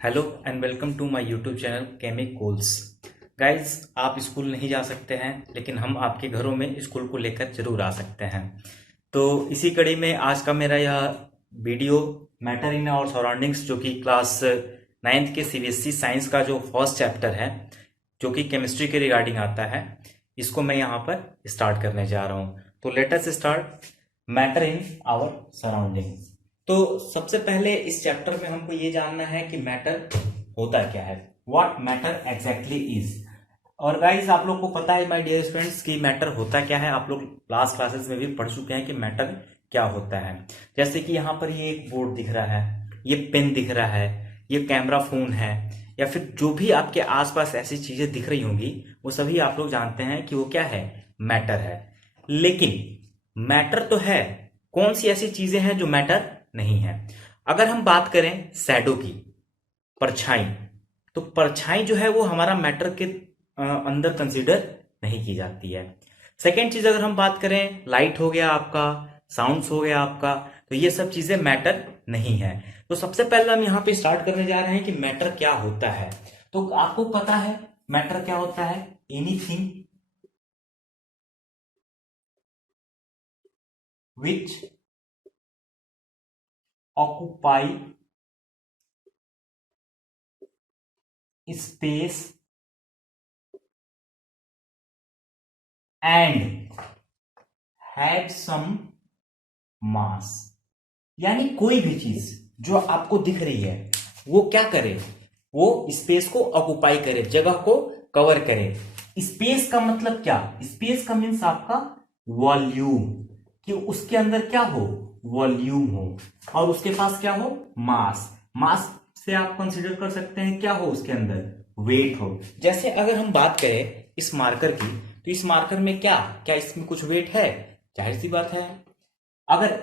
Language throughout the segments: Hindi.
Hello and welcome to my YouTube channel chemicals. Guys, आप स्कूल नहीं जा सकते हैं लेकिन हम आपके घरों में स्कूल को लेकर जरूर आ सकते हैं। तो इसी कड़ी में आज का मेरा यह वीडियो मैटर इन और सराउंडिंग्स, जो कि क्लास 9th के सीबीएसई साइंस का जो फर्स्ट चैप्टर है, जो कि केमिस्ट्री के रिगार्डिंग आता है, इसको मैं यहाँ पर स्टार्ट करने जा रहा हूँ। तो let us start matter in our surroundings. तो सबसे पहले इस चैप्टर में हमको ये जानना है कि मैटर होता क्या है, व्हाट मैटर एग्जैक्टली इज। और गाइस, आप लोग को पता है माय डियर स्टूडेंट्स कि मैटर होता क्या है। आप लोग क्लासेस में भी पढ़ चुके हैं कि मैटर क्या होता है। जैसे कि यहाँ पर ये एक बोर्ड दिख रहा है, ये पेन दिख रहा है, ये कैमरा फोन है, या फिर जो भी आपके आसपास ऐसी चीजें दिख रही होंगी, वो सभी आप लोग जानते हैं कि वो क्या है, मैटर है। लेकिन मैटर तो है, कौन सी ऐसी चीजें हैं जो मैटर नहीं है। अगर हम बात करें शैडो की, परछाई, तो परछाई जो है वो हमारा मैटर के अंदर कंसीडर नहीं की जाती है। सेकेंड चीज, अगर हम बात करें लाइट हो गया आपका, साउंड्स हो गया आपका, तो ये सब चीजें मैटर नहीं है। तो सबसे पहले हम यहाँ पे स्टार्ट करने जा रहे हैं कि मैटर क्या होता है। तो आपको पता है मैटर क्या होता है, anything which occupy space and have some mass. यानी कोई भी चीज जो आपको दिख रही है वो क्या करे, वो स्पेस को ऑक्युपाई करे, जगह को कवर करे। स्पेस का मतलब क्या, स्पेस का मीन्स आपका वॉल्यूम, कि उसके अंदर क्या हो, वॉल्यूम हो, और उसके पास क्या हो, मास। मास से आप कंसीडर कर सकते हैं क्या हो उसके अंदर, वेट हो। जैसे अगर हम बात करें इस मार्कर की, तो इस मार्कर में क्या क्या इसमें कुछ वेट है, जाहिर सी बात है। अगर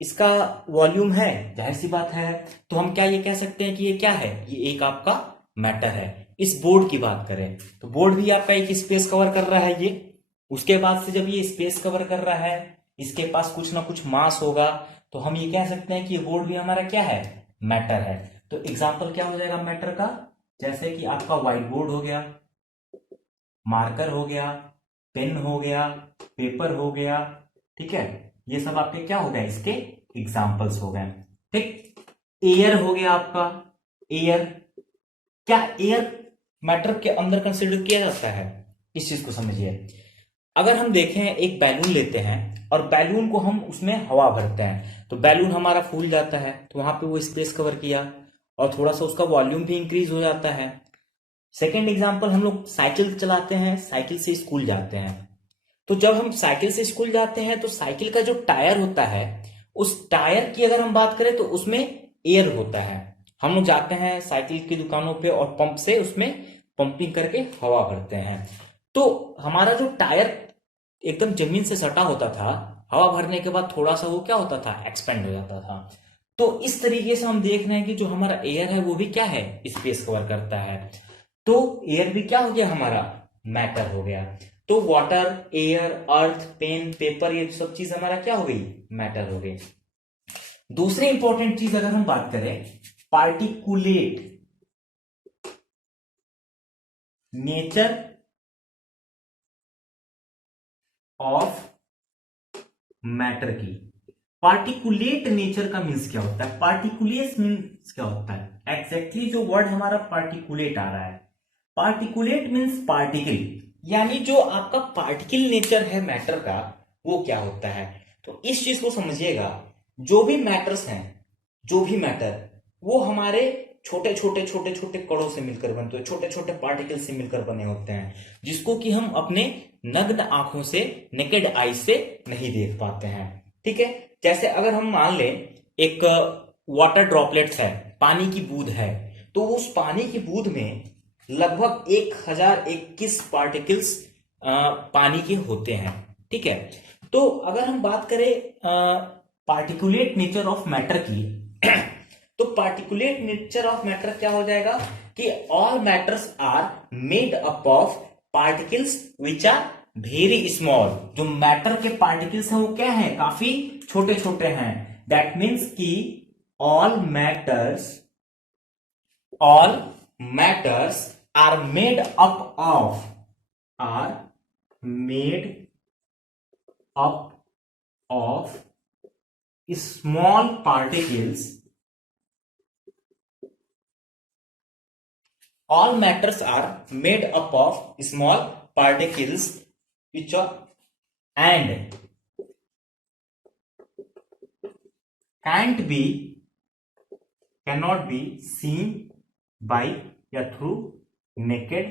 इसका वॉल्यूम है, जाहिर सी बात है, तो हम क्या ये कह सकते हैं कि ये क्या है, ये एक आपका मैटर है। इस बोर्ड की बात करें तो बोर्ड भी आपका एक स्पेस कवर कर रहा है ये। उसके बाद से जब ये स्पेस कवर कर रहा है, इसके पास कुछ ना कुछ मास होगा, तो हम ये कह सकते हैं कि ये बोर्ड भी हमारा क्या है, मैटर है। तो एग्जाम्पल क्या हो जाएगा मैटर का, जैसे कि आपका व्हाइट बोर्ड हो गया, मार्कर हो गया, पेन हो गया, पेपर हो गया, ठीक है। ये सब आपके क्या हो गए, इसके एग्जाम्पल्स हो गए। ठीक, एयर हो गया आपका, एयर, क्या एयर मैटर के अंदर कंसिडर किया जाता है, इस चीज को समझिए। अगर हम देखें, एक बैलून लेते हैं और बैलून को हम उसमें हवा भरते हैं, तो बैलून हमारा फूल जाता है, तो वहां पे वो स्पेस कवर किया और थोड़ा सा उसका वॉल्यूम भी इंक्रीज हो जाता है। सेकेंड एग्जाम्पल, हम लोग साइकिल चलाते हैं, साइकिल से स्कूल जाते हैं। तो जब हम साइकिल से स्कूल जाते हैं तो साइकिल का जो टायर होता है, उस टायर की अगर हम बात करें तो उसमें एयर होता है। हम लोग जाते हैं साइकिल की दुकानों पे और पंप से उसमें पंपिंग करके हवा भरते हैं। तो हमारा जो टायर एकदम जमीन से सटा होता था, हवा भरने के बाद थोड़ा सा वो क्या होता था, एक्सपेंड हो जाता था। तो इस तरीके से हम देख रहे हैं कि जो हमारा एयर है वो भी क्या है, स्पेस कवर करता है। तो एयर भी क्या हो गया, हमारा मैटर हो गया। तो वाटर, एयर, अर्थ, पेन, पेपर, ये सब चीज हमारा क्या हो गई, मैटर हो गई। दूसरी इंपॉर्टेंट चीज अगर हम बात करें, पार्टिकुलेट नेचर ऑफ मैटर की। पार्टिकुलेट नेचर का मीन्स क्या होता है, पार्टिकुलेट मीन्स क्या होता है, एग्जैक्टली जो वर्ड हमारा पार्टिकुलेट आ रहा है, पार्टिकुलेट मीन्स पार्टिकल, यानी जो आपका पार्टिकल नेचर है मैटर का, वो क्या होता है। तो इस चीज को समझिएगा, जो भी मैटर्स हैं, जो भी मैटर, वो हमारे छोटे छोटे छोटे छोटे कणों से मिलकर बनते हैं, छोटे छोटे पार्टिकल से मिलकर बने होते हैं, जिसको कि हम अपने नग्न आंखों से, नेकेड आई से नहीं देख पाते हैं। ठीक है, जैसे अगर हम मान लें एक वाटर ड्रॉपलेट्स है, पानी की बूंद है, तो उस पानी की बूंद में लगभग 1021 पार्टिकल्स पानी के होते हैं। ठीक है, तो अगर हम बात करें पार्टिकुलेट नेचर ऑफ मैटर की, तो पार्टिकुलेट नेचर ऑफ मैटर क्या हो जाएगा कि all matters are made up of particles which are very small. जो मैटर के पार्टिकल्स हैं वो क्या है, काफी छोटे छोटे हैं। दैट मीन्स कि all matters all matters are made up of are made up of small particles. All matters are made up of small particles which are and cannot be seen by या थ्रू नेकेड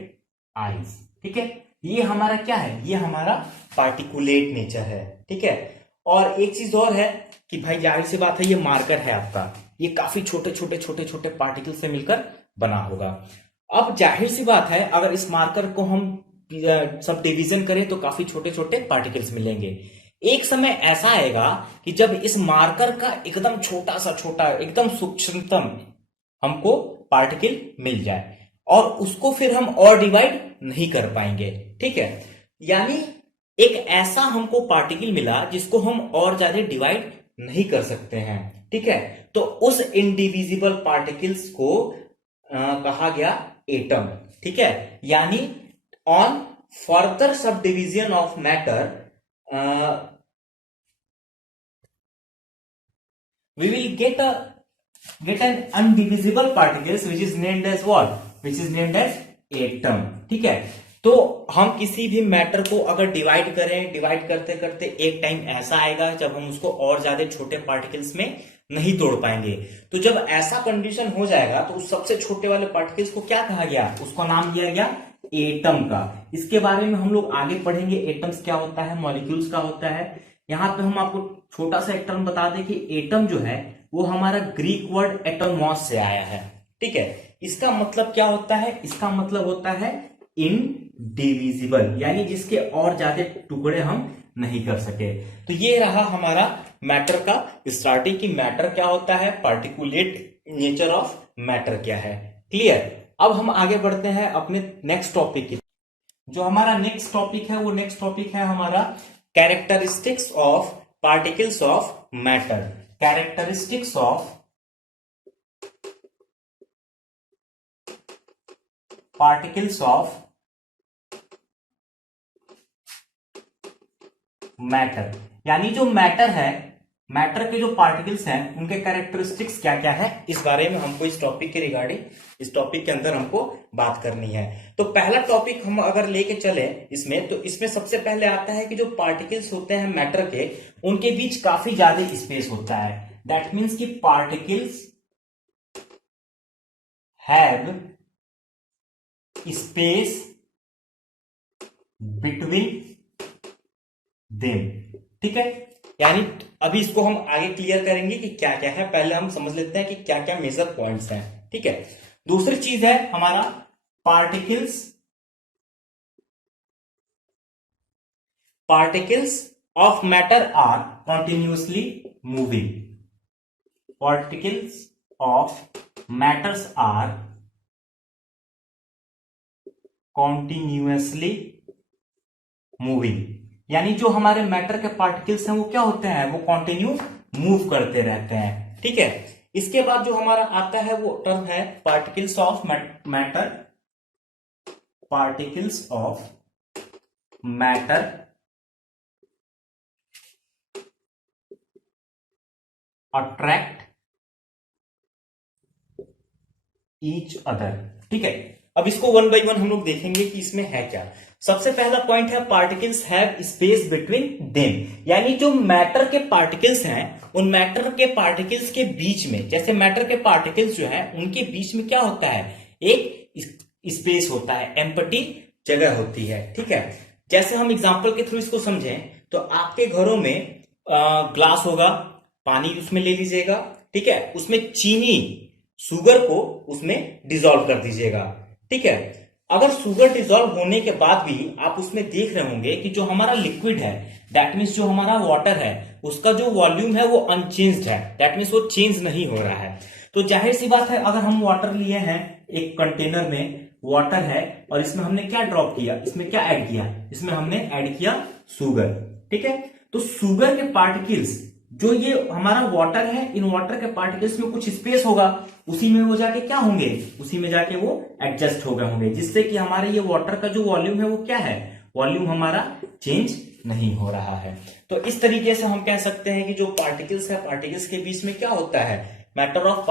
आईज। ठीक है, ये हमारा क्या है, ये हमारा पार्टिकुलेट नेचर है। ठीक है, और एक चीज और है कि भाई जाहिर सी बात है ये मार्कर है आपका, ये काफी छोटे छोटे छोटे छोटे पार्टिकल से मिलकर बना होगा। अब जाहिर सी बात है अगर इस मार्कर को हम सब डिवीजन करें तो काफी छोटे छोटे पार्टिकल्स मिलेंगे। एक समय ऐसा आएगा कि जब इस मार्कर का एकदम छोटा सा छोटा एकदम सूक्ष्मतम हमको पार्टिकल मिल जाए और उसको फिर हम और डिवाइड नहीं कर पाएंगे। ठीक है, यानी एक ऐसा हमको पार्टिकल मिला जिसको हम और ज्यादा डिवाइड नहीं कर सकते हैं। ठीक है, तो उस इंडिविजिबल पार्टिकल्स को कहा गया एटम। ठीक है, यानी on further sub division of matter we will get an undivisible particles which is named as what, which is named as atom। ठीक है, तो हम किसी भी मैटर को अगर डिवाइड करें, डिवाइड करते करते एक टाइम ऐसा आएगा जब हम उसको और ज्यादा छोटे पार्टिकल्स में नहीं तोड़ पाएंगे। तो जब ऐसा कंडीशन हो जाएगा तो उस सबसे छोटे वाले पार्टिकल्स को क्या कहा गया, उसको नाम दिया गया एटम का। इसके बारे में हम लोग आगे पढ़ेंगे, एटम्स क्या होता है, मॉलिक्यूल्स क्या होता है। यहां पे हम आपको छोटा सा एक टर्म बता दें कि एटम जो है वो हमारा ग्रीक वर्ड एटोमॉस से आया है। ठीक है, इसका मतलब क्या होता है, इसका मतलब होता है इनडिविजिबल, यानी जिसके और ज्यादा टुकड़े हम नहीं कर सके। तो ये रहा हमारा मैटर का स्टार्टिंग की मैटर क्या होता है, पार्टिकुलेट नेचर ऑफ मैटर क्या है। क्लियर। अब हम आगे बढ़ते हैं अपने नेक्स्ट टॉपिक की। जो हमारा नेक्स्ट टॉपिक है वो नेक्स्ट टॉपिक है हमारा characteristics of particles of matter. Characteristics of particles of matter, यानी जो मैटर है, मैटर के जो पार्टिकल्स हैं उनके कैरेक्टरिस्टिक्स क्या क्या है, इस बारे में हमको इस टॉपिक के रिगार्डिंग, इस टॉपिक के अंदर हमको बात करनी है। तो पहला टॉपिक हम अगर लेके चले इसमें, तो इसमें सबसे पहले आता है कि जो पार्टिकल्स होते हैं मैटर के, उनके बीच काफी ज्यादा स्पेस होता है। दैट मीन्स कि particles have space between them. ठीक है, यानी अभी इसको हम आगे क्लियर करेंगे कि क्या क्या है, पहले हम समझ लेते हैं कि क्या क्या मेजर पॉइंट्स हैं। ठीक है, दूसरी चीज है हमारा particles of matter are continuously moving. Particles of matters are continuously moving, यानी जो हमारे मैटर के पार्टिकल्स हैं वो क्या होते हैं, वो कंटिन्यू मूव करते रहते हैं। ठीक है, इसके बाद जो हमारा आता है वो टर्म है particles of matter. Particles of matter attract each other. ठीक है, अब इसको वन बाय वन हम लोग देखेंगे कि इसमें है क्या। सबसे पहला पॉइंट है particles have space between them, यानी जो मैटर के पार्टिकल्स हैं उन मैटर के पार्टिकल्स के बीच में, जैसे मैटर के पार्टिकल्स जो है उनके बीच में क्या होता है, एक स्पेस होता है, एम्प्टी जगह होती है। ठीक है, जैसे हम एग्जांपल के थ्रू इसको समझें तो आपके घरों में ग्लास होगा, पानी उसमें ले लीजिएगा। ठीक है, उसमें चीनी, शुगर को उसमें डिसॉल्व कर दीजिएगा। ठीक है, अगर शुगर डिसॉल्व होने के बाद भी आप उसमें देख रहे होंगे कि जो हमारा लिक्विड है, दैट मीन्स जो हमारा वाटर है, उसका जो वॉल्यूम है वो अनचेंज्ड है, दैट मीन्स वो चेंज नहीं हो रहा है। तो जाहिर सी बात है अगर हम वाटर लिए हैं, एक कंटेनर में वाटर है और इसमें हमने क्या ड्रॉप किया, इसमें क्या ऐड किया, इसमें हमने ऐड किया शुगर। ठीक है, तो शुगर के पार्टिकल्स जो ये हमारा वाटर है, इन वाटर के पार्टिकल्स में कुछ स्पेस होगा, उसी में वो जाके क्या होंगे, उसी में जाके वो एडजस्ट हो गए होंगे, जिससे कि हमारे ये वाटर का जो वॉल्यूम है वो क्या है, वॉल्यूम हमारा चेंज नहीं हो रहा है। तो इस तरीके से हम कह सकते हैं कि जो पार्टिकल्स है, पार्टिकल्स के बीच में क्या होता है, matter of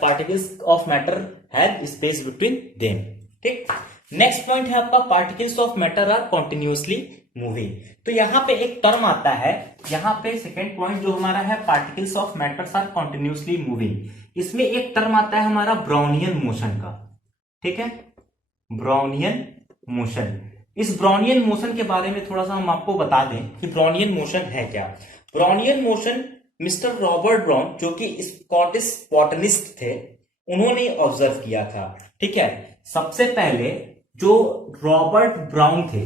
particles of matter have space between them. ठीक, नेक्स्ट पॉइंट है आपका particles of matter are continuously moving. तो यहां पे एक टर्म आता है, यहां पे सेकेंड पॉइंट जो हमारा है particles of matters are continuously moving, इसमें एक टर्म आता है हमारा ब्राउनियन मोशन का। ठीक है, ब्राउनियन मोशन। इस ब्राउनियन मोशन के बारे में थोड़ा सा हम आपको बता दें कि ब्राउनियन मोशन है क्या। Brownian motion mister Robert brown, जो कि स्कॉटिश बॉटनिस्ट थे, उन्होंने ऑब्जर्व किया था। ठीक है, सबसे पहले जो रॉबर्ट ब्राउन थे,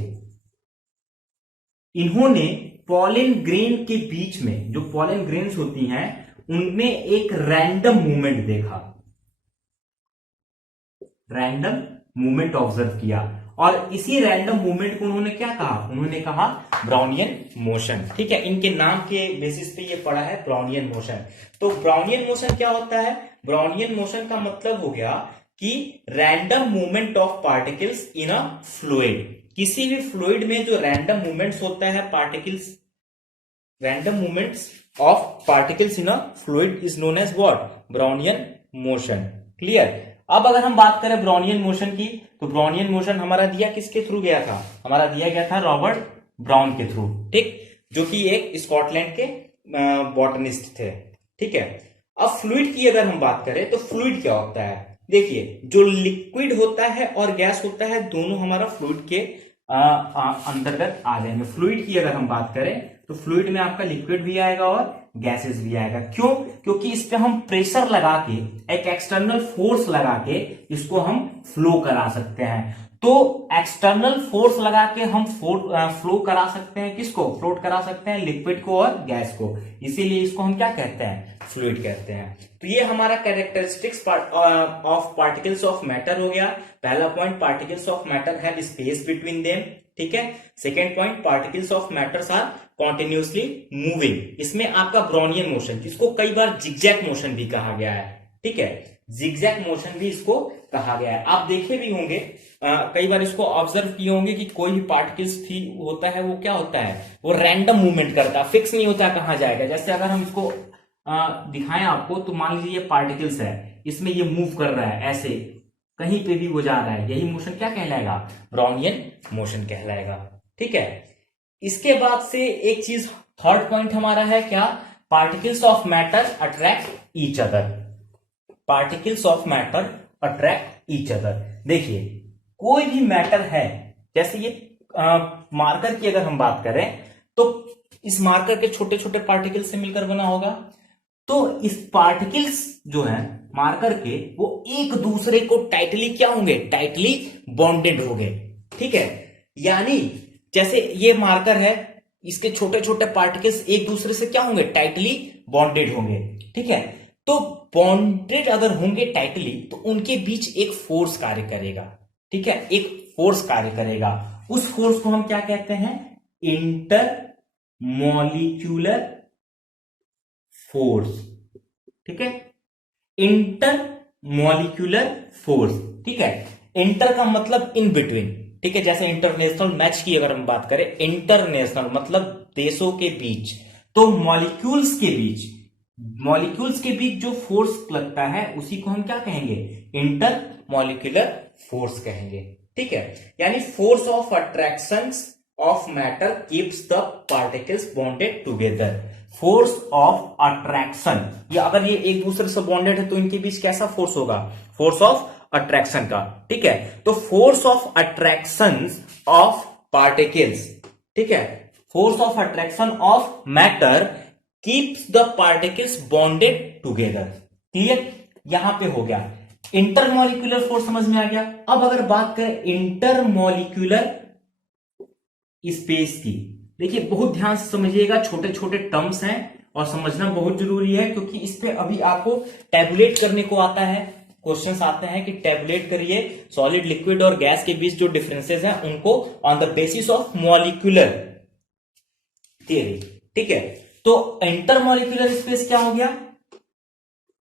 इन्होंने पॉलन ग्रेन के बीच में, जो पॉलन ग्रेन्स होती हैं, उनमें एक रैंडम मूवमेंट देखा, रैंडम मूवमेंट ऑब्जर्व किया, और इसी रैंडम मूवमेंट को उन्होंने क्या कहा, उन्होंने कहा ब्राउनियन मोशन। ठीक है, इनके नाम के बेसिस पे ये पड़ा है ब्राउनियन मोशन। तो ब्राउनियन मोशन क्या होता है, ब्राउनियन मोशन का मतलब हो गया कि random movement of particles in a fluid. किसी भी फ्लूइड में जो रैंडम मूवमेंट्स होता है particles, random movements of particles in a fluid is known as what, Brownian motion. Clear. अब अगर हम बात करें ब्राउनियन मोशन की, तो ब्राउनियन मोशन हमारा दिया किसके थ्रू गया था, हमारा दिया गया था रॉबर्ट ब्राउन के थ्रू। ठीक, जो कि एक स्कॉटलैंड के बॉटनिस्ट थे। ठीक है, अब फ्लूइड की अगर हम बात करें तो फ्लूइड क्या होता है, देखिए जो लिक्विड होता है और गैस होता है, दोनों हमारा फ्लूइड के अंतर्गत आ जाएंगे। फ्लूइड की अगर हम बात करें तो फ्लूइड में आपका लिक्विड भी आएगा और गैसेस भी आएगा। क्यों, क्योंकि इस पे हम प्रेशर लगा के, एक एक्सटर्नल फोर्स लगा के इसको हम फ्लो करा सकते हैं। तो एक्सटर्नल फोर्स लगा के हम फ्लो करा सकते हैं, किसको, फ्लोट करा सकते हैं, लिक्विड को और गैस को, इसीलिए इसको हम क्या कहते हैं, फ्लूइड कहते हैं। तो ये हमारा characteristics of particles of matter हो गया। पहला point, particles of matter have space between them. ठीक है, second point, particles of matters are continuously moving. इसमें आपका ब्राउनियन मोशन, जिसको कई बार जिगजैग मोशन भी कहा गया है। ठीक है, जिगजैग मोशन भी इसको कहा गया है। आप देखे भी होंगे, कई बार इसको ऑब्जर्व किए होंगे कि कोई भी पार्टिकल्स होता है, वो क्या होता है, वो रैंडम मूवमेंट करता है, फिक्स नहीं होता कहां जाएगा। जैसे अगर हम इसको दिखाएं आपको, तो मान लीजिए ये पार्टिकल्स है, इसमें ये मूव कर रहा है, ऐसे कहीं पे भी वो जा रहा है, यही मोशन क्या कहलाएगा, ब्राउनियन मोशन कहलाएगा। ठीक है, इसके बाद से एक चीज, थर्ड पॉइंट हमारा है क्या, particles of matter attract each other. Particles of matter attract each other. देखिए कोई भी मैटर है, जैसे ये मार्कर की अगर हम बात करें, तो इस मार्कर के छोटे छोटे पार्टिकल से मिलकर बना होगा। तो इस पार्टिकल्स जो है मार्कर के, वो एक दूसरे को टाइटली क्या होंगे, टाइटली बॉन्डेड होंगे। ठीक है, यानी जैसे ये मार्कर है, इसके छोटे छोटे पार्टिकल्स एक दूसरे से क्या होंगे, टाइटली बॉन्डेड होंगे। ठीक है, तो बॉन्डेड अगर होंगे टाइटली, तो उनके बीच एक फोर्स कार्य करेगा। ठीक है, एक फोर्स कार्य करेगा, उस फोर्स को हम क्या कहते हैं, इंटर मॉलिक्यूलर फोर्स। ठीक है, इंटर मॉलिक्यूलर फोर्स। ठीक है, इंटर का मतलब इन बिटवीन। ठीक है, जैसे इंटरनेशनल मैच की अगर हम बात करें, इंटरनेशनल मतलब देशों के बीच, तो मॉलिक्यूल्स के बीच, मॉलिक्यूल्स के बीच जो फोर्स लगता है उसी को हम क्या कहेंगे, इंटर मॉलिक्यूलर फोर्स कहेंगे। ठीक है, यानी force of attraction of matter keeps the particles bonded together. Force of attraction, या अगर ये एक दूसरे से बॉन्डेड है तो इनके बीच कैसा फोर्स होगा, फोर्स ऑफ अट्रैक्शन का। ठीक है, तो force of attraction of particles, ठीक है, force of attraction of matter keeps the particles bonded together. Clear, यहां पे हो गया इंटरमॉलिक्यूलर फोर्स, समझ में आ गया। अब अगर बात करें इंटरमॉलिक्यूलर स्पेस की, देखिए बहुत ध्यान से समझिएगा, छोटे छोटे टर्म्स हैं और समझना बहुत जरूरी है, क्योंकि इस पे अभी आपको टैबुलेट करने को आता है, क्वेश्चंस आते हैं कि टैबुलेट करिए सॉलिड, लिक्विड और गैस के बीच जो डिफरेंसेस हैं उनको on the basis of molecular theory. ठीक है, तो इंटरमॉलिक्यूलर स्पेस क्या हो गया?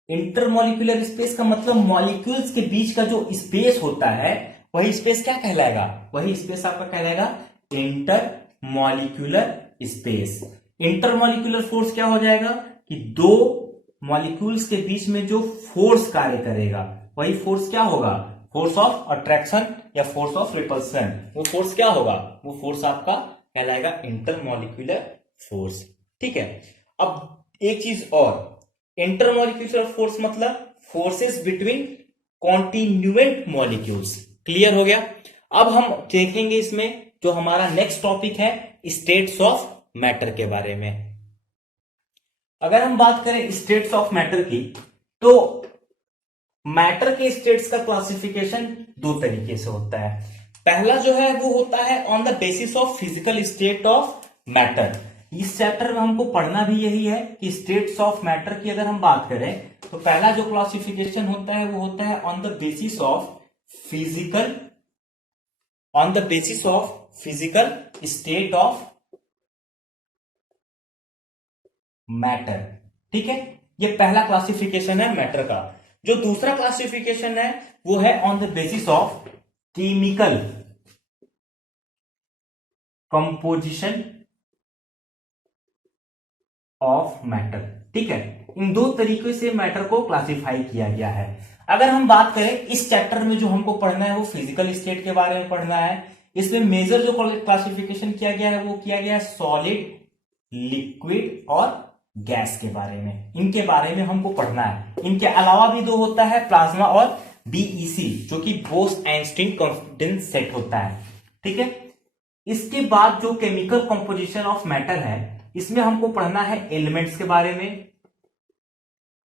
इंटरमॉलिक्यूलर स्पेस का मतलब मॉलिक्यूल्स के बीच का जो स्पेस होता है वही स्पेस क्या कहलाएगा? वही स्पेस आपका कहलाएगा इंटरमॉलिक्यूलर स्पेस। इंटरमॉलिक्यूलर फोर्स क्या हो जाएगा कि दो मॉलिक्यूल्स के बीच में जो फोर्स कार्य करेगा वही फोर्स क्या होगा? फोर्स ऑफ अट्रैक्शन या फोर्स ऑफ रिपल्सन। वो फोर्स क्या होगा? वो फोर्स आपका कहलाएगा इंटरमॉलिक्यूलर फोर्स। ठीक है। अब एक चीज और, इंटरमॉलिक्यूलर फोर्स मतलब फोर्सेस बिटवीन कॉन्टिन्यूएंट मॉलिक्यूल्स। क्लियर हो गया? अब हम देखेंगे इसमें जो हमारा नेक्स्ट टॉपिक है स्टेट्स ऑफ मैटर के बारे में। अगर हम बात करें स्टेट्स ऑफ मैटर की, तो मैटर के स्टेट्स का क्लासिफिकेशन दो तरीके से होता है। पहला जो है वो होता है on the basis of physical state of matter. इस चैप्टर में हमको पढ़ना भी यही है कि स्टेट्स ऑफ मैटर की अगर हम बात करें तो पहला जो क्लासिफिकेशन होता है वो होता है on the basis of physical state of matter. ठीक है, ये पहला क्लासिफिकेशन है मैटर का। जो दूसरा क्लासिफिकेशन है वो है on the basis of chemical composition of matter. ठीक है, इन दो तरीके से मैटर को क्लासिफाई किया गया है। अगर हम बात करें इस चैप्टर में जो हमको पढ़ना है वो फिजिकल स्टेट के बारे में पढ़ना है। इसमें मेजर जो क्लासिफिकेशन किया गया है वो किया गया है सॉलिड, लिक्विड और गैस के बारे में। इनके बारे में हमको पढ़ना है। इनके अलावा भी दो होता है, प्लाज्मा और बीईसी, जो कि बोस-आइंस्टीन कॉन्फिडेंस सेट होता है। ठीक है, इसके बाद जो केमिकल कंपोजिशन ऑफ मैटर है इसमें हमको पढ़ना है एलिमेंट्स के बारे में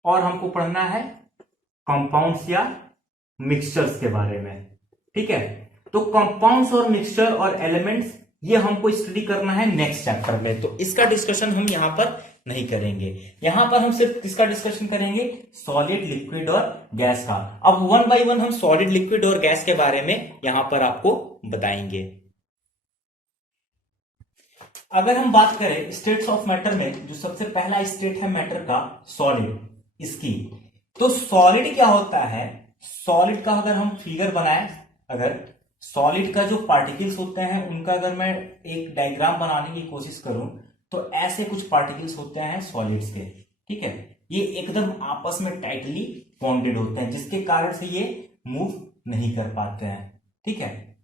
और हमको पढ़ना है कंपाउंड्स या मिक्सचर्स के बारे में। ठीक है, तो कंपाउंड्स और मिक्सचर और एलिमेंट्स ये हमको स्टडी करना है नेक्स्ट चैप्टर में, तो इसका डिस्कशन हम यहां पर नहीं करेंगे। यहां पर हम सिर्फ किसका डिस्कशन करेंगे? सॉलिड, लिक्विड और गैस का। अब वन बाय वन हम सॉलिड, लिक्विड और गैस के बारे में यहां पर आपको बताएंगे। अगर हम बात करें स्टेट्स ऑफ मैटर में, जो सबसे पहला स्टेट है मैटर का सॉलिड, इसकी तो सॉलिड क्या होता है? सॉलिड का अगर हम फिगर बनाए, अगर सॉलिड का जो पार्टिकल्स होते हैं उनका अगर मैं एक डायग्राम बनाने की कोशिश करूं तो ऐसे कुछ पार्टिकल्स होते हैं सॉलिड्स के। ठीक है, ये एकदम आपस में टाइटली बॉन्डेड होते हैं जिसके कारण से ये मूव नहीं कर पाते हैं। ठीक है,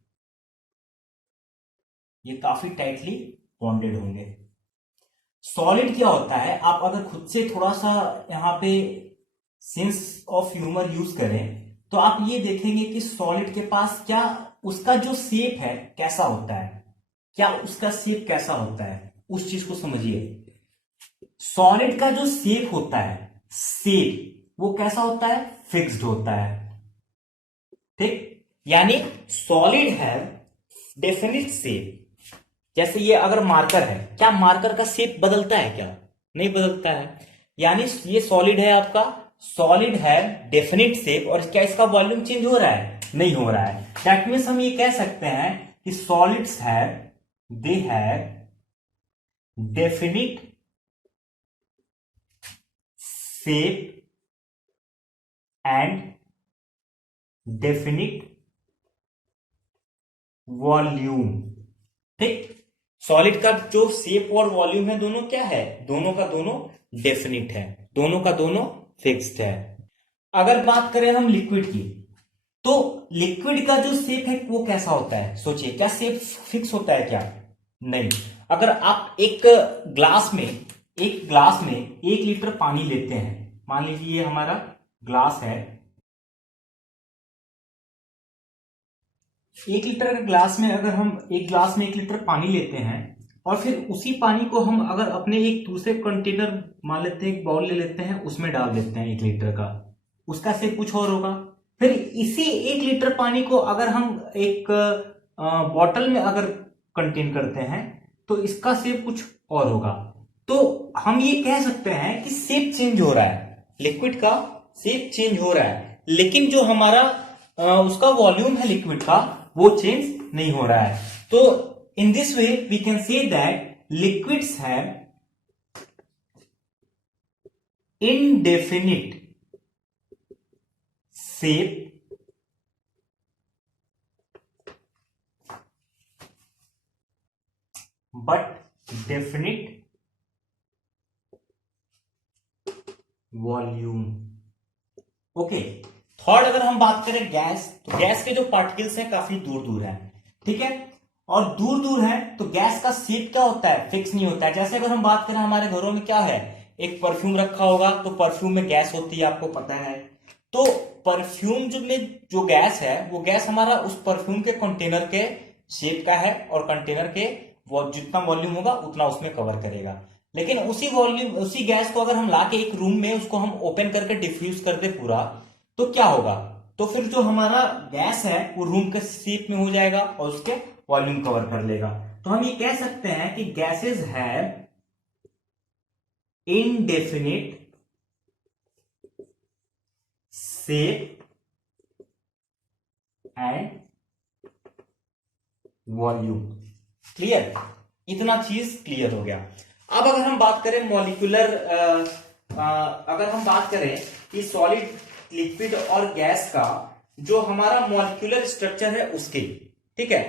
ये काफी टाइटली बॉन्डेड होंगे। सॉलिड क्या होता है? आप अगर खुद से थोड़ा सा यहां पे सेंस ऑफ ह्यूमर यूज करें तो आप ये देखेंगे कि सॉलिड के पास क्या उसका जो शेप है कैसा होता है, क्या उसका शेप कैसा होता है, उस चीज को समझिए। सॉलिड का जो शेप होता है, शेप वो कैसा होता है? फिक्स्ड होता है। ठीक, यानी सॉलिड है डेफिनिट शेप। जैसे ये अगर मार्कर है, क्या मार्कर का शेप बदलता है? क्या नहीं बदलता है। यानी ये सॉलिड है आपका, सॉलिड है डेफिनिट शेप, और क्या इसका वॉल्यूम चेंज हो रहा है? नहीं हो रहा है। दैट मीन्स हम ये कह सकते हैं कि सॉलिड्स है, they have definite shape and definite volume. ठीक, सॉलिड का जो शेप और वॉल्यूम है दोनों क्या है? दोनों का दोनों डेफिनिट है, दोनों का दोनों फिक्स्ड है। अगर बात करें हम लिक्विड की, तो लिक्विड का जो शेप है वो कैसा होता है? सोचिए, क्या शेप फिक्स होता है? क्या नहीं। अगर आप एक ग्लास में 1 लीटर पानी लेते हैं, मान लीजिए ये हमारा ग्लास है, 1 लीटर के ग्लास में अगर हम एक ग्लास में 1 लीटर पानी लेते हैं और फिर उसी पानी को हम अगर अपने एक दूसरे कंटेनर, मान लेते हैं एक बाउल ले लेते हैं, उसमें डाल देते हैं 1 लीटर का, उसका शेप कुछ और होगा। फिर इसी 1 लीटर पानी को अगर हम एक बॉटल में अगर कंटेन करते हैं तो इसका शेप कुछ और होगा। तो हम ये कह सकते हैं कि शेप चेंज हो रहा है, लिक्विड का शेप चेंज हो रहा है, लेकिन जो हमारा उसका वॉल्यूम है लिक्विड का वो चेंज नहीं हो रहा है। तो in this way we can say that liquids have indefinite shape but definite volume. Okay, third अगर हम बात करें गैस, तो गैस के जो पार्टिकल्स हैं काफी दूर दूर हैं, ठीक है, और दूर दूर है तो गैस का शेप क्या होता है, फिक्स नहीं होता है। जैसे अगर हम बात करें हमारे घरों में क्या है, एक परफ्यूम रखा होगा तो परफ्यूम में गैस होती है, आपको पता है। तो परफ्यूम जो में जो गैस है वो गैस हमारा उस परफ्यूम के कंटेनर के शेप का है और कंटेनर के वो जितना वॉल्यूम होगा उतना उसमें कवर करेगा। लेकिन उसी वॉल्यूम उसी गैस को अगर हम लाके एक रूम में उसको हम ओपन करके डिफ्यूज कर दे पूरा, तो क्या होगा, तो फिर जो हमारा गैस है वो रूम के शेप में हो जाएगा और उसके वॉल्यूम कवर कर लेगा। तो हम ये कह सकते हैं कि gases have indefinite shape and volume. Clear, इतना चीज क्लियर हो गया। अब अगर हम बात करें मॉलिक्यूलर, अगर हम बात करें कि सॉलिड, लिक्विड और गैस का जो हमारा मॉलिक्यूलर स्ट्रक्चर है उसके, ठीक है,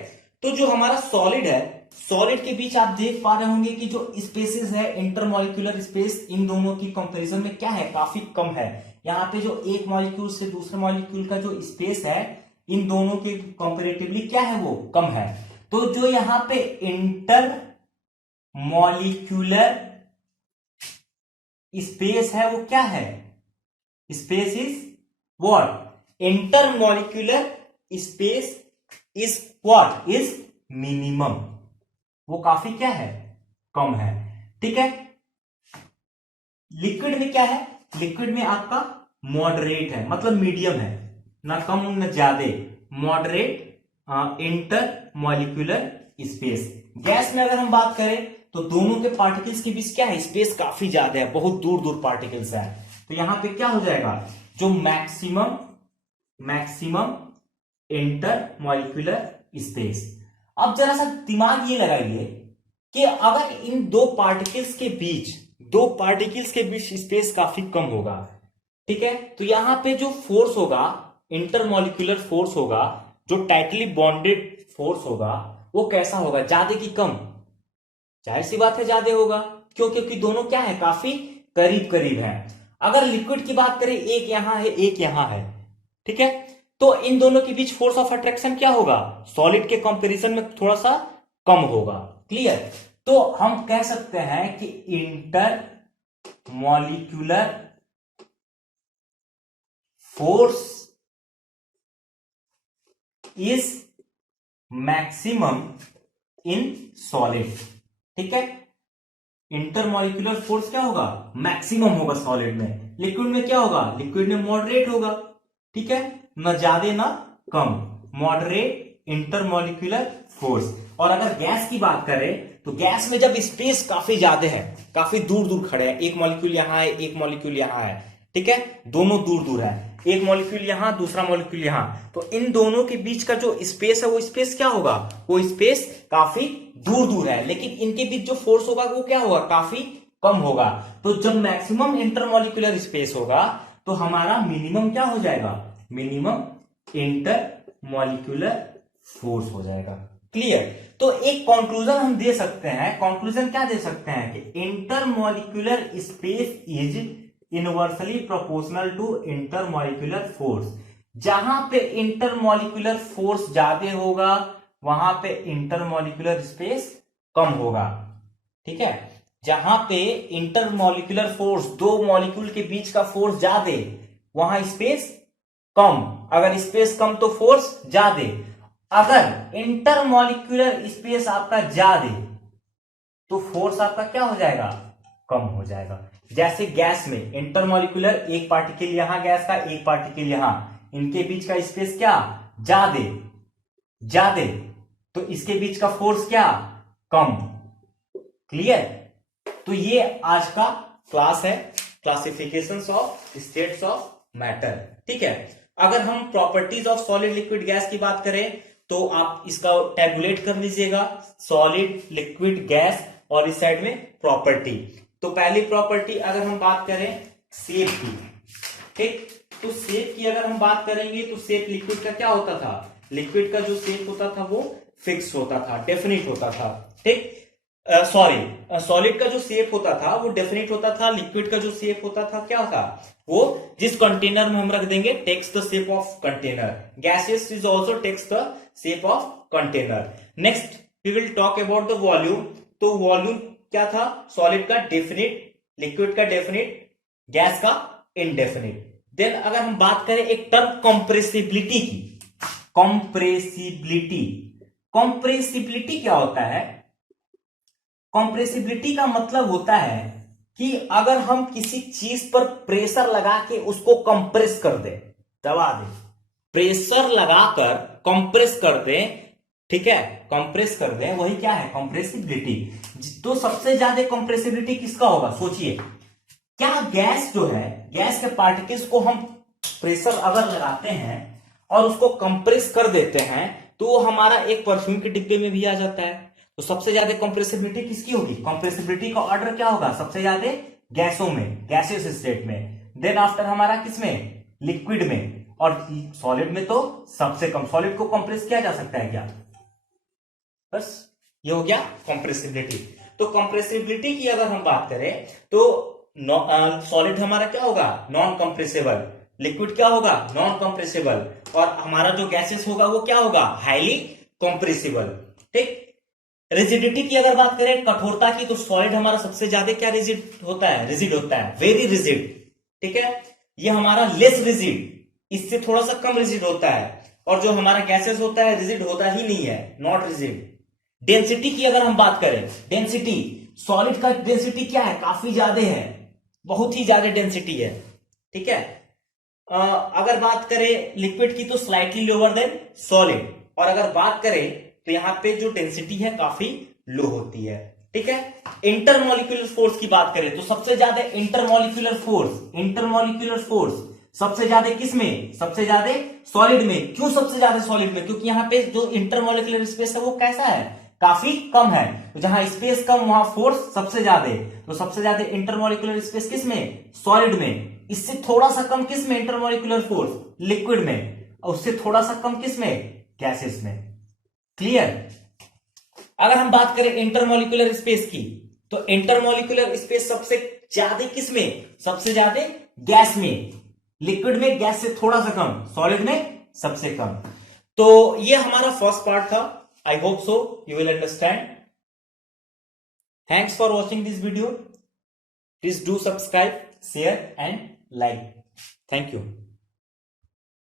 तो जो हमारा सॉलिड है, सॉलिड के बीच आप देख पा रहे होंगे कि जो स्पेसेस है, इंटरमॉलिक्यूलर स्पेस इन दोनों की कंपैरिजन में क्या है, काफी कम है। यहाँ पे जो एक मॉलिक्यूल से दूसरे मॉलिक्यूल का जो स्पेस है इन दोनों के कंपेरेटिवली क्या है, वो कम है। तो जो यहाँ पे इंटर मॉलिक्यूलर स्पेस है वो क्या है, space is what, inter molecular space is what, is minimum, वो काफी क्या है, कम है, ठीक है। लिक्विड में क्या है, लिक्विड में आपका मॉडरेट है, मतलब मीडियम है, ना कम ना ज्यादा, moderate inter molecular space. Gas में अगर हम बात करें तो दोनों के पार्टिकल्स के बीच क्या है, स्पेस काफी ज्यादा है, बहुत दूर दूर पार्टिकल्स है। तो यहां पे क्या हो जाएगा, जो मैक्सिमम इंटर मॉलिक्यूलर स्पेस। अब जरा सा दिमाग ये लगाइए कि अगर इन दो पार्टिकल्स के बीच स्पेस काफी कम होगा, ठीक है, तो यहां पे जो फोर्स होगा, इंटरमॉलिक्यूलर फोर्स होगा, जो टाइटली बॉन्डेड फोर्स होगा, वो कैसा होगा, ज्यादा की कम, जाहिर सी बात है ज्यादा होगा, क्यों, क्योंकि दोनों क्या है, काफी करीब करीब है। अगर लिक्विड की बात करें, एक यहां है एक यहां है, ठीक है, तो इन दोनों के बीच फोर्स ऑफ अट्रैक्शन क्या होगा, सॉलिड के कंपैरिजन में थोड़ा सा कम होगा। क्लियर, तो हम कह सकते हैं कि inter molecular force is maximum in solid, ठीक है, इंटरमॉलिक्यूलर फोर्स क्या होगा, मैक्सिमम होगा सॉलिड में। लिक्विड में क्या होगा, लिक्विड में मॉडरेट होगा, ठीक है, न ज्यादा ना कम, मॉडरेट इंटरमॉलिक्यूलर फोर्स। और अगर गैस की बात करें तो गैस में जब स्पेस काफी ज्यादा है, काफी दूर दूर खड़े हैं, एक मॉलिक्यूल यहां है एक मॉलिक्यूल यहां है, ठीक है, दोनों दूर दूर है, एक मॉलिक्यूल यहां दूसरा मॉलिक्यूल यहां, तो इन दोनों के बीच का जो स्पेस है वो स्पेस क्या होगा, वो स्पेस काफी दूर दूर है, लेकिन इनके बीच जो फोर्स होगा वो क्या होगा, काफी कम होगा। तो जब मैक्सिमम इंटरमॉलिक्यूलर स्पेस होगा तो हमारा मिनिमम क्या हो जाएगा, मिनिमम इंटरमॉलिक्यूलर फोर्स हो जाएगा। क्लियर, तो एक कंक्लूजन हम दे सकते हैं, कंक्लूजन क्या दे सकते हैं कि intermolecular space is inversely proportional to intermolecular force. जहां पे इंटरमॉलिक्यूलर फोर्स ज्यादा होगा वहां पे इंटरमॉलिक्यूलर स्पेस कम होगा, ठीक है, जहां पे इंटरमॉलिक्यूलर फोर्स, दो मॉलिक्यूल के बीच का फोर्स ज्यादा, वहां स्पेस कम, अगर स्पेस कम तो फोर्स ज्यादा, अगर इंटरमॉलिक्यूलर स्पेस आपका ज्यादा तो फोर्स आपका क्या हो जाएगा, कम हो जाएगा। जैसे गैस में इंटरमॉलिक्यूलर, एक पार्टिकल यहां गैस का एक पार्टिकल यहां, इनके बीच का स्पेस क्या, ज्यादा, तो इसके बीच का फोर्स क्या, कम। क्लियर, तो ये आज का क्लास है, classifications of states of matter, ठीक है। अगर हम properties of solid liquid gas की बात करें तो आप इसका टैबुलेट कर लीजिएगा, सॉलिड लिक्विड गैस, और इस साइड में प्रॉपर्टी। तो पहली प्रॉपर्टी अगर हम बात करें शेप की। ठीक, तो शेप की अगर हम बात करेंगे तो शेप लिक्विड का क्या होता था, लिक्विड का जो शेप होता था वो फिक्स होता था, डेफिनिट होता था। ठीक, सॉरी, सॉलिड का जो शेप होता था वो डेफिनिट होता था, लिक्विड का जो शेप होता था क्या था, वो जिस कंटेनर में हम रख देंगे takes the shape of container. Gaseous is also takes the shape of container. Next we will talk about the volume. तो वॉल्यूम क्या था, सॉलिड का डेफिनिट, लिक्विड का डेफिनिट, गैस का इनडेफिनिट। देन अगर हम बात करें एक टर्म कंप्रेसिबिलिटी की, कंप्रेसिबिलिटी, कंप्रेसिबिलिटी क्या होता है, कंप्रेसिबिलिटी का मतलब होता है कि अगर हम किसी चीज पर प्रेशर लगा के उसको कंप्रेस कर दे, दबा दे, प्रेशर लगाकर कंप्रेस कर दे, ठीक है, कंप्रेस कर दे, वही क्या है, कंप्रेसिबिलिटी। तो सबसे ज्यादा कंप्रेसिबिलिटी किसका होगा, सोचिए, क्या गैस जो है, गैस के पार्टिकल्स को हम प्रेशर अगर लगाते हैं और उसको कंप्रेस कर देते हैं तो वो हमारा एक परफ्यूम के डिब्बे में भी आ जाता है। तो सबसे ज्यादा कंप्रेसिबिलिटी किसकी होगी, कंप्रेसिबिलिटी का ऑर्डर क्या होगा, सबसे ज्यादा गैसों में, गैसियस स्टेट में। देन आफ्टर हमारा किसमें, लिक्विड में, और सॉलिड में तो सबसे कम। सॉलिड को कंप्रेस किया जा सकता है क्या, बस ये हो गया कंप्रेसिबिलिटी। तो कंप्रेसिबिलिटी की अगर हम बात करें तो सॉलिड हमारा क्या होगा, नॉन कंप्रेसिबल, लिक्विड क्या होगा, नॉन कंप्रेसिबल, और हमारा जो गैसेस होगा वो क्या होगा, हाईली कंप्रेसिबल। ठीक, रिजिडिटी की अगर बात करें, कठोरता की, तो सॉलिड हमारा सबसे ज्यादा क्या रिजिड होता है, रिजिड होता है, वेरी रिजिड। ठीक है, ये हमारा लेस रिजिड, इससे थोड़ा सा कम रिजिड होता है, और जो हमारा गैसेस होता है रिजिड होता ही नहीं है, नॉट रिजिड। डेंसिटी की अगर हम बात करें, डेंसिटी, सॉलिड का डेंसिटी क्या है, काफी ज्यादा है, बहुत ही ज्यादा डेंसिटी है। ठीक है, अगर बात करें लिक्विड की तो स्लाइटली लोअर देन सॉलिड, और अगर बात करें तो यहां पे जो डेंसिटी है काफी लो होती है। ठीक है, इंटरमोलिक्यूलर फोर्स की बात करें तो सबसे ज्यादा इंटरमोलिक्यूलर फोर्स, इंटरमोलिक्यूलर फोर्स सबसे ज्यादा किस में, सबसे ज्यादा सॉलिड में। क्यों सबसे ज्यादा सॉलिड में, क्योंकि यहाँ पे जो इंटरमोलिक्यूलर स्पेस है वो कैसा है, काफी कम है। तो जहां स्पेस कम वहां फोर्स सबसे ज्यादा, तो सबसे ज्यादा इंटरमोलिक्यूलर स्पेस किस में, सॉलिड में। इससे थोड़ा सा कम किस में, इंटरमोलिक्यूलर फोर्स, लिक्विड में, और उससे थोड़ा सा कम किस में, गैसेस में। क्लियर। अगर हम बात करें इंटरमोलिक्यूलर स्पेस की तो इंटरमोलिक्यूलर स्पेस सबसे ज्यादा किस में, सबसे ज्यादा गैस में, लिक्विड में गैस से थोड़ा सा कम, सॉलिड में सबसे कम। तो ये हमारा फर्स्ट पार्ट था। I hope so you will understand. Thanks for watching this video. Please do subscribe, share and like. Thank you.